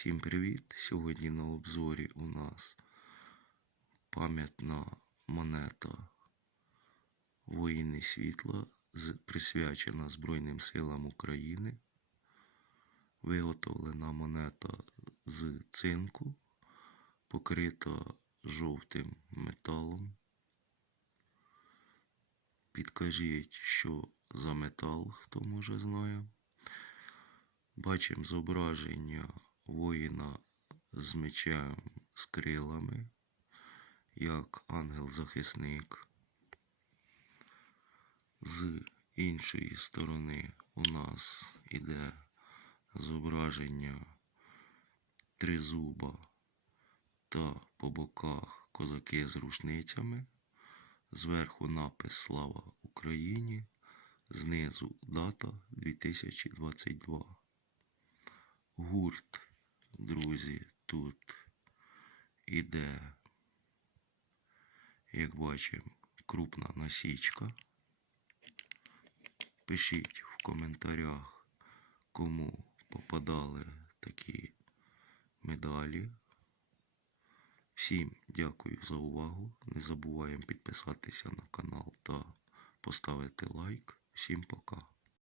Всім привіт! Сьогодні на обзорі у нас пам'ятна монета Воїни світла, присвячена Збройним силам України. Виготовлена монета з цинку, покрита жовтим металом. Підкажіть, що за метал, хто може знає. Бачимо зображення воїна з мечем з крилами, як ангел-захисник. З іншої сторони у нас іде зображення тризуба та по боках козаки з рушницями. Зверху напис Слава Україні, знизу дата 2022. Гурт, друзі, тут іде, як бачимо, крупна насічка. Пишіть в коментарях, кому попадали такі медалі. Всім дякую за увагу. Не забуваємо підписатися на канал та поставити лайк. Всім пока.